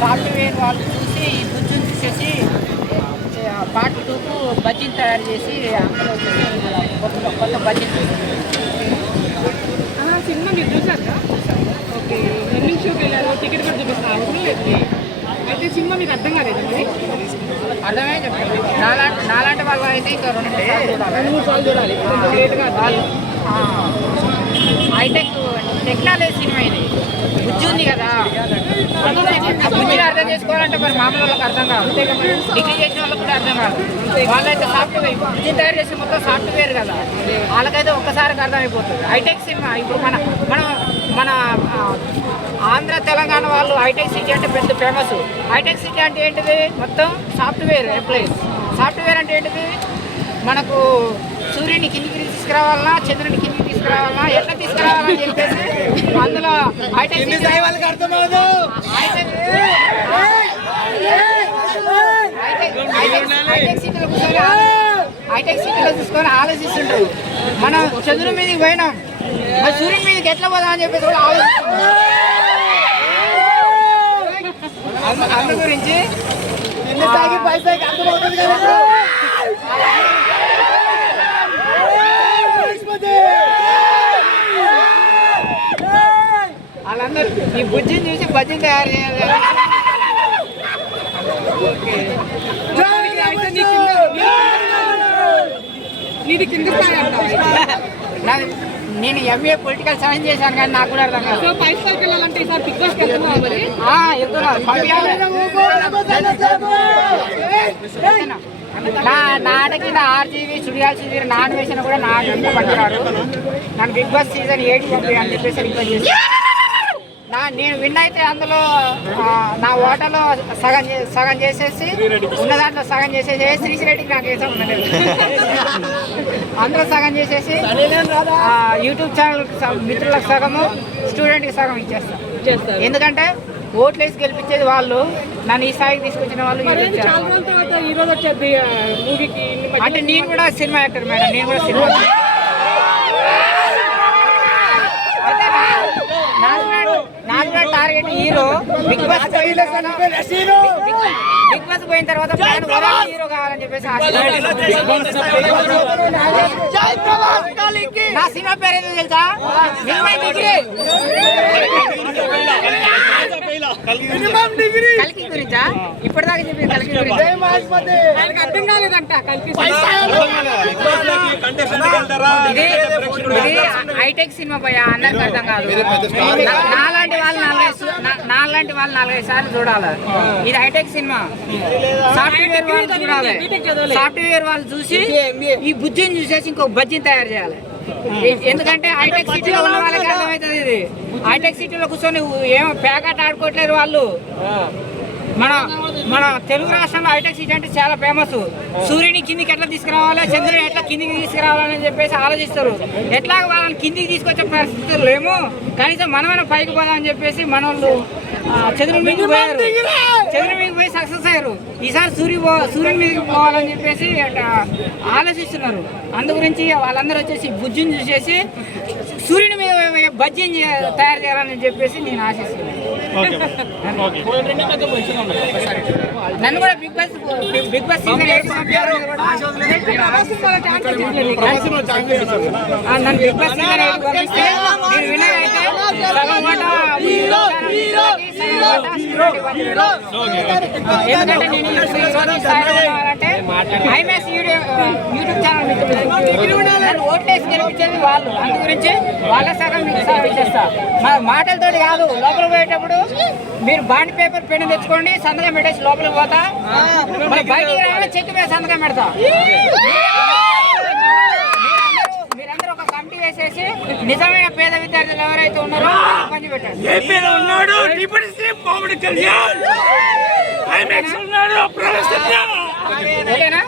Software వాళ్ళు చూసి ఈ బుజ్జుని చూసేసి పార్ట్ టూకు బడ్జెట్ తయారు చేసి అందులో కొత్త కొత్త ఆ, సినిమా మీరు చూసారా? ఓకే రన్నింగ్ షోకి వెళ్ళారు టికెట్ కూడా చూపిస్తారు? లేదు అయితే సినిమా మీకు అర్థం కాలేదు అర్థమే చెప్పండి నాలాంటి నాలాంటి వాళ్ళు అయితే ఇంకా రెండు మూడు సార్లు చూడాలి. లేట్గా హైటెక్ టెక్నాలజీ సినిమా ఇది. బుజ్జి ఉంది కదా. ఆ బుజ్జిని అర్థం చేసుకోవాలంటే మరి మామూలు వాళ్ళకి అర్థం కాదు. డిగ్రీ చేసిన వాళ్ళకి కూడా అర్థం కాదు. వాళ్ళైతే సాఫ్ట్వేర్ బుజ్జి తయారు చేసిన మొత్తం సాఫ్ట్వేర్ కదా. వాళ్ళకైతే ఒక్కసారికి అర్థమైపోతుంది. హైటెక్ సినిమా ఇప్పుడు మన మనం మన ఆంధ్ర తెలంగాణ వాళ్ళు హైటెక్ సిటీ అంటే పెద్ద ఫేమస్. హైటెక్ సిటీ అంటే ఏంటిది? మొత్తం సాఫ్ట్వేర్ ఎంప్లాయీస్. సాఫ్ట్వేర్ అంటే ఏంటిది? మనకు సూర్యుని కిందికి తీసుకురావాలన్నా చంద్రుని కిందికి తీసుకురావాలన్నా ఎట్లా తీసుకురావాలని చెప్పేసి అందులో హైటెక్- హైటెక్ సిటీలో కూర్చొని హైటెక్ సిటీలో చూసుకొని ఆలోచిస్తుంటారు. మనం చంద్రుని మీదకి పోయినాం. మరి సూర్యుని మీదకి ఎట్లా పోదాం అని చెప్పేసి కూడా ఆలోచిస్తున్నాం అందు- గురించి వాళ్ళందరూ ఈ బుజ్జిని చూసి బజ్జిని తయారు చేయాలి. కింద- నీది కింద స్థాయి అంట. నాకు నేను ఎంఏ పొలిటికల్ సైన్స్ చేశాను కానీ నాకు కూడా అర్థం కాదు. సో పై స్థాయికి వెళ్ళాలంటే ఈసారి బిగ్ బాస్కి వెళ్తున్నావా మరి? ఆ, వెళ్తున్నారు పంపించాలి. నా నాటకి నా ఆర్జీవి స్టూడియోస్ నాన్ వేసిన కూడా నా పట్టుకున్నారు నన్ను బిగ్ బాస్ సీజన్ ఎయిట్ అని చెప్పేసి రిక్వెస్ట్ చేసి నా నేను విన్ అయితే అందులో నా ఓటలో సగం సగం చేసేసి ఉన్న దాంట్లో సగం చేసేసి శ్రీశ్ రెడ్డికి నాకు వేసా ఉన్నది అందులో సగం చేసేసి యూట్యూబ్ ఛానల్ మిత్రులకు సగము స్టూడెంట్కి సగం ఇచ్చేస్తాను ఎందుకంటే ఓట్లు వేసి గెలిపించేది వాళ్ళు నన్ను ఈ స్థాయికి తీసుకొచ్చిన వాళ్ళు అంటే నేను కూడా సినిమా యాక్టర్ మేడం నేను కూడా సినిమా అయితే నా- నాకు కూడా- నాకు కూడా టార్గెట్ హీరో బిగ్ బాస్ పోయిన తర్వాత బిగ్- బిగ్ బాస్ పోయిన తర్వాత హీరో కావాలని చెప్పేసి నా సినిమా పేరు ఏదో తెలుసా? మినిమం డిగ్రీ కల్కి గురించా? ఇప్పటిదాకా చెప్పింది కల్కి గురించి. ఆయనకి అర్థం కాలేదంట హైటెక్ సినిమా పోయా అందరికి అర్థం కాదు. నా- నాలాంటి వాళ్ళు నాలుగైదు నాలాంటి వాళ్ళు నాలుగైదు సార్లు చూడాలి. ఇది హైటెక్ సినిమా. సాఫ్ట్వేర్ వాళ్ళు చూడాలి. సాఫ్ట్వేర్ వాళ్ళు చూసి ఈ బుజ్జిని చూసేసి ఇంకో బజ్జిని తయారు చేయాలి. ఎందుకంటే హైటెక్ సిటీలో ఉన్న వాళ్ళకి అర్థమవుతుంది ఇది. హైటెక్ సిటీలో కూర్చొని ఏమో ప్యాకెట్ ఆడుకోవట్లేదు వాళ్ళు. మన మన తెలుగు రాష్ట్రంలో హైటెక్ సిటీ అంటే చాలా ఫేమస్ సూర్యుని కిందికి ఎట్లా తీసుకురావాలి చంద్రుని ఎట్లా కిందికి తీసుకురావాలని చెప్పేసి ఆలోచిస్తారు. ఎట్లా వాళ్ళని కిందికి తీసుకొచ్చే పరిస్థితులు లేము కనీసం మనమైనా పైకి పోదామని చెప్పేసి మన వాళ్ళు చంద్రుని మీదకి పోయారు. చంద్రుని మీదకి పోయి సక్సెస్ అయ్యారు. ఈసారి సూర్యు పో సూర్యుని మీదకి పోవాలని చెప్పేసి ఆలోచిస్తున్నారు. అందు గురించి వాళ్ళందరూ వచ్చేసి బుజ్జిని చూసేసి సూర్యుని మీద బజ్జిని తయారు చేయాలని చెప్పేసి నేను ఆశిస్తున్నాను. నన్ను కూడా బిగ్ బాస్ బిగ్ బాస్ నన్ను బిగ్ బాస్ వినర్ అయితే. ఎందుకంటే నేను యూట్యూబ్ ఛానల్ మిత్రులు నన్ను ఓట్లేసి గెలిపించేది వాళ్ళు. అందు గురించి వాళ్ళ సగం మాటలతో కాదు లోపలికి పోయేటప్పుడు మీరు బాండ్ పేపర్ పెన్ తెచ్చుకోండి సంతకం పెట్టేసి లోపలికి పోతా. బయటికి రాగానే చెక్ మీద సంతకం పెడతా. మీరందరూ- మీరందరూ ఒక కమిటీ వేసేసి నిజమైన పేద విద్యార్థులు ఎవరైతే ఉన్నారో పెట్టండి. ఏపీలో ఉన్నాడు? Deputy CM Pawan Kalyan. IMAX ఉన్నాడు? ప్రవేశ ఓకేనా?